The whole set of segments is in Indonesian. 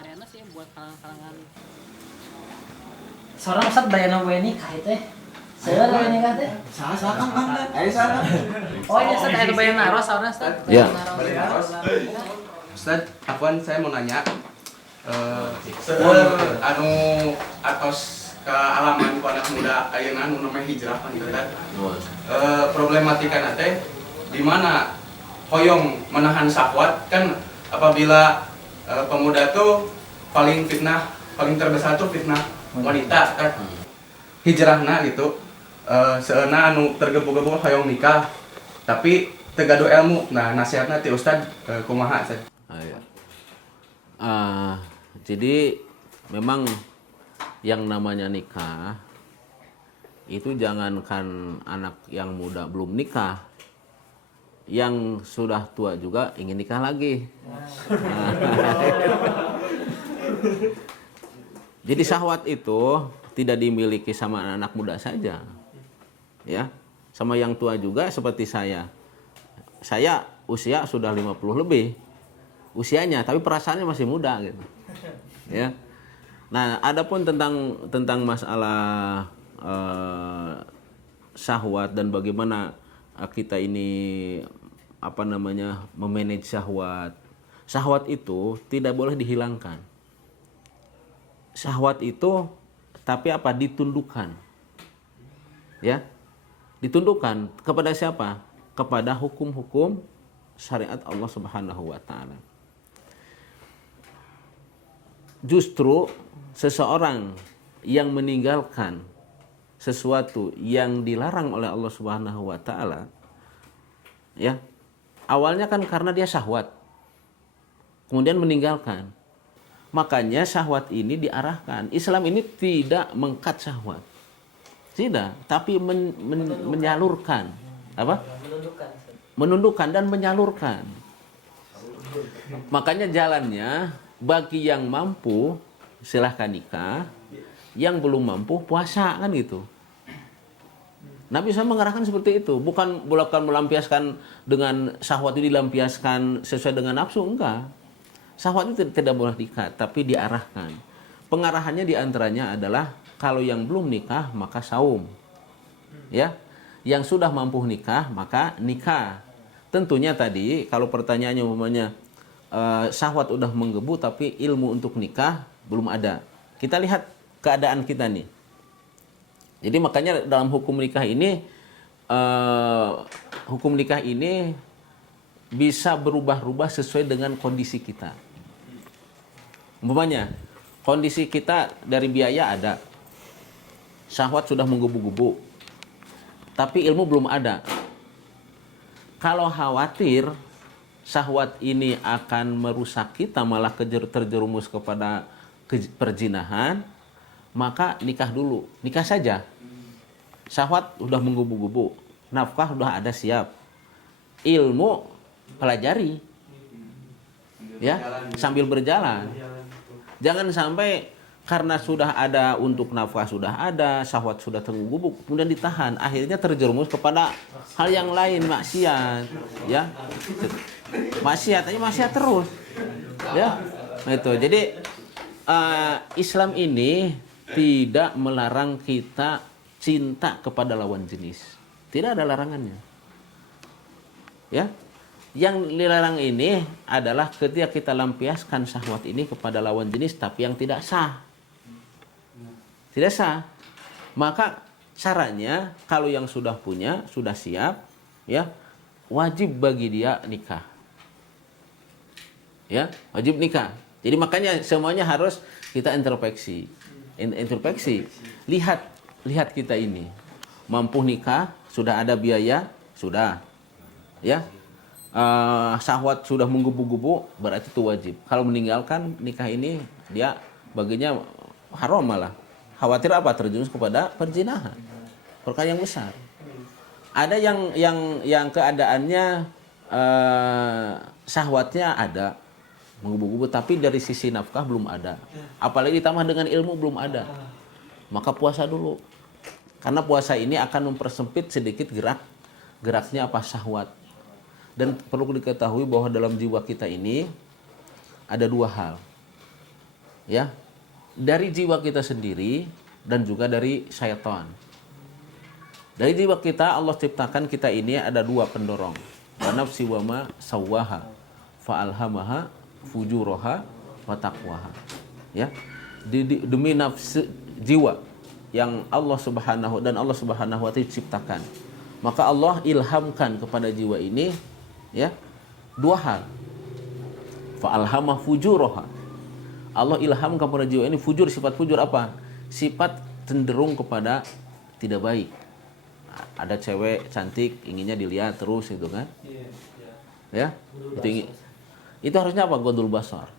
arena sih buat kalangan Seorang Ustaz bayana we nikah teh. Saya we nikah teh. Saha Kang. Ayo saha. Oh iya Ustaz aya bayana naros saurna Ustaz. Ya. Ustaz, apaan saya mau nanya. Anu atos ke alaman ku anak muda ayeuna nu namanya hijrah kan gitu kan. Problematika teh di mana hoyong menahan syahwat kan apabila pemuda tuh paling terbesar tuh fitnah wanita kan. Hijrahna gitu. Seuna anu tergebu-gebu hoyong nikah tapi tegadu ilmu. Nah, nasihatna ti Ustad kumaha Ustaz? Jadi memang yang namanya nikah itu jangankan anak yang muda belum nikah, yang sudah tua juga ingin nikah lagi. Jadi syahwat itu tidak dimiliki sama anak muda saja, ya, sama yang tua juga seperti saya. Saya usia sudah 50 lebih usianya, tapi perasaannya masih muda gitu. Ya. Nah, adapun tentang masalah syahwat dan bagaimana kita ini memanage syahwat. Syahwat itu tidak boleh dihilangkan. Syahwat itu tapi ditundukkan. Ya. Ditundukkan kepada siapa? Kepada hukum-hukum syariat Allah Subhanahu wa taala. Justru seseorang yang meninggalkan sesuatu yang dilarang oleh Allah Subhanahu wa taala, ya, awalnya kan karena dia syahwat, kemudian meninggalkan. Makanya syahwat ini diarahkan. Islam ini tidak mengkat syahwat, tidak, tapi menyalurkan, menundukkan dan menyalurkan. Makanya jalannya, bagi yang mampu silahkan nikah, yang belum mampu puasa, kan gitu. Nabi SAW mengarahkan seperti itu, bukan melampiaskan dengan syahwat ini dilampiaskan sesuai dengan nafsu, enggak. Syahwat itu tidak boleh diikat, tapi diarahkan. Pengarahannya diantaranya adalah kalau yang belum nikah maka saum, ya. Yang sudah mampu nikah maka nikah. Tentunya tadi kalau pertanyaannya umpamanya syahwat udah menggebu tapi ilmu untuk nikah belum ada. Kita lihat keadaan kita nih. Jadi makanya dalam hukum nikah ini bisa berubah-ubah sesuai dengan kondisi kita. Umpamanya kondisi kita dari biaya ada, syahwat sudah menggebu-gebu, tapi ilmu belum ada. Kalau khawatir syahwat ini akan merusak kita, malah terjerumus kepada perzinahan, maka nikah dulu. Nikah saja. Syahwat udah menggebu-gebu, nafkah udah ada siap, ilmu pelajari, ya, sambil berjalan. Jangan sampai karena sudah ada untuk nafkah sudah ada, syahwat sudah tergubuk, kemudian ditahan, akhirnya terjerumus kepada hal yang lain, maksiat, ya. Maksiat terus, ya. Itu. Jadi Islam ini tidak melarang kita cinta kepada lawan jenis, tidak ada larangannya, ya. Yang dilarang ini adalah ketika kita lampiaskan syahwat ini kepada lawan jenis tapi yang tidak sah. Tidak sah. Maka caranya kalau yang sudah punya, sudah siap, ya, wajib bagi dia nikah. Ya, wajib nikah. Jadi makanya semuanya harus kita introspeksi. Lihat kita ini. Mampu nikah, sudah ada biaya, sudah. Ya. Syahwat sudah menggebu-gebu, berarti itu wajib. Kalau meninggalkan nikah ini, dia baginya haram malah. Khawatir apa? Terjerumus kepada perzinahan. Perkara yang besar. Ada yang keadaannya syahwatnya ada, menggebu-gebu, tapi dari sisi nafkah belum ada. Apalagi ditambah dengan ilmu belum ada. Maka puasa dulu. Karena puasa ini akan mempersempit sedikit geraknya syahwat. Dan perlu diketahui bahwa dalam jiwa kita ini ada dua hal. ya, dari jiwa kita sendiri dan juga dari syaitan. Dari jiwa kita Allah ciptakan kita ini ada dua pendorong. Wa nafsi wa ma sawwaha fa alhamaha fujuraha wa taqwaha. Ya. Demi nafsu jiwa yang Allah Subhanahu wa taala ciptakan. Maka Allah ilhamkan kepada jiwa ini ya dua hal. Fa alhamah fujuraha. Allah ilhamkan kepada jiwa ini fujur, sifat fujur apa? Sifat cenderung kepada tidak baik. Ada cewek cantik inginnya dilihat terus gitu kan? Ya. Itu harusnya apa? Godul basar.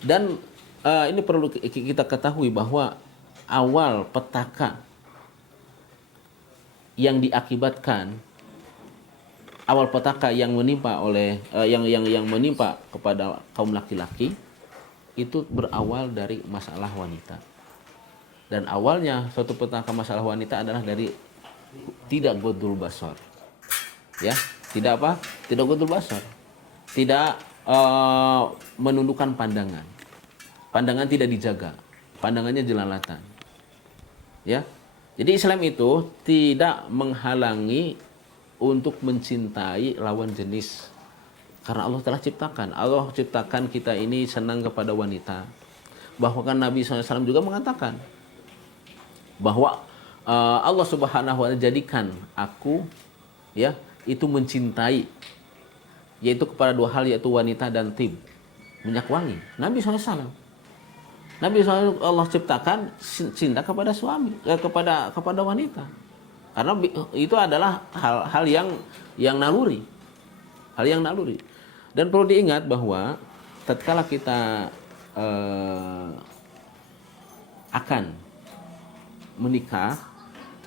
Dan ini perlu kita ketahui bahwa awal petaka yang diakibatkan yang menimpa oleh yang menimpa kepada kaum laki-laki itu berawal dari masalah wanita. Dan awalnya suatu petaka masalah wanita adalah dari tidak godul basar. Ya, tidak apa? Tidak godul basar. Tidak menundukkan pandangan. Pandangan tidak dijaga. Pandangannya jelalatan. Ya. Jadi Islam itu tidak menghalangi untuk mencintai lawan jenis. Karena Allah telah ciptakan. Allah ciptakan kita ini senang kepada wanita. Bahkan Nabi SAW juga mengatakan bahwa Allah Subhanahu wa taala jadikan aku ya itu mencintai yaitu kepada dua hal, yaitu wanita dan tib, minyak wangi. Nabi SAW Allah ciptakan cinta kepada suami, kepada wanita. Karena itu adalah hal yang naluri. Hal yang naluri. Dan perlu diingat bahwa tatkala kita akan menikah,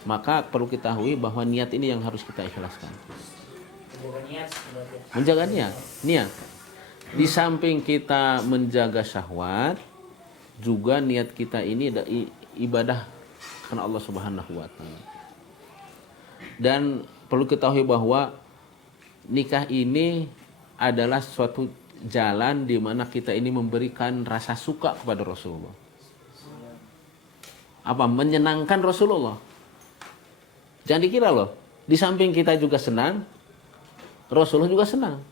maka perlu kita ketahui bahwa niat ini yang harus kita ikhlaskan. Menjaga niat. Di samping kita menjaga syahwat, juga niat kita ini ada ibadah karena Allah Subhanahu wa taala. Dan perlu kita ketahui bahwa nikah ini adalah suatu jalan di mana kita ini memberikan rasa suka kepada Rasulullah. Apa? Menyenangkan Rasulullah. Jangan dikira loh, di samping kita juga senang, Rasulullah juga senang.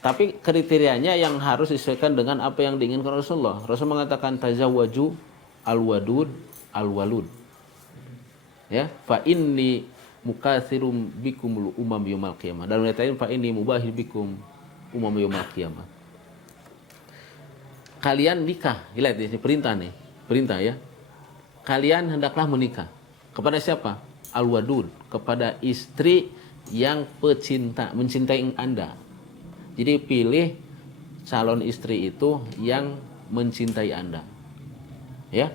Tapi kriterianya yang harus disesuaikan dengan apa yang diinginkan Rasulullah. Rasul mengatakan tazawwaju al-wadud al-walud. Ya, fa inni mukatsirum bikumul umam yaumil qiyamah. Dan ayat fa inni mubahir bikum umam yaumil qiyamah. Kalian nikah, lihat ini perintah nih. Perintah ya. Kalian hendaklah menikah. Kepada siapa? Al-wadud, kepada istri yang pecinta, mencintai Anda. Jadi pilih calon istri itu yang mencintai Anda. Ya.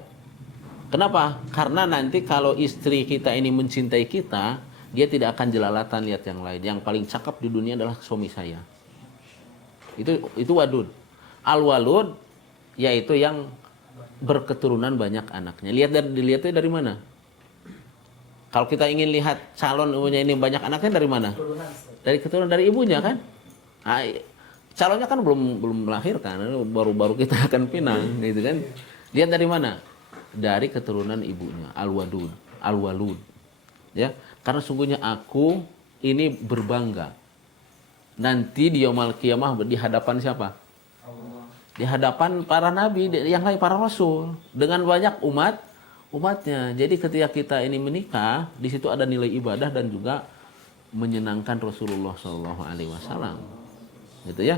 Kenapa? Karena nanti kalau istri kita ini mencintai kita, dia tidak akan jelalatan lihat yang lain. Yang paling cakep di dunia adalah suami saya. Itu wadud. Al-walud yaitu yang berketurunan banyak anaknya. Dilihatnya dari mana? Kalau kita ingin lihat calon ibunya ini banyak anaknya dari mana? Dari keturunan dari ibunya kan? Nah, calonnya kan belum melahirkan, baru kita akan pinang, gitu kan? Lihat dari mana? Dari keturunan ibunya, al-walud, ya. Karena sungguhnya aku ini berbangga. Nanti di yaumul qiyamah di hadapan siapa? Allah. Di hadapan para nabi, yang lain para rasul, dengan banyak umatnya. Jadi ketika kita ini menikah, di situ ada nilai ibadah dan juga menyenangkan Rasulullah SAW. Gitu ya.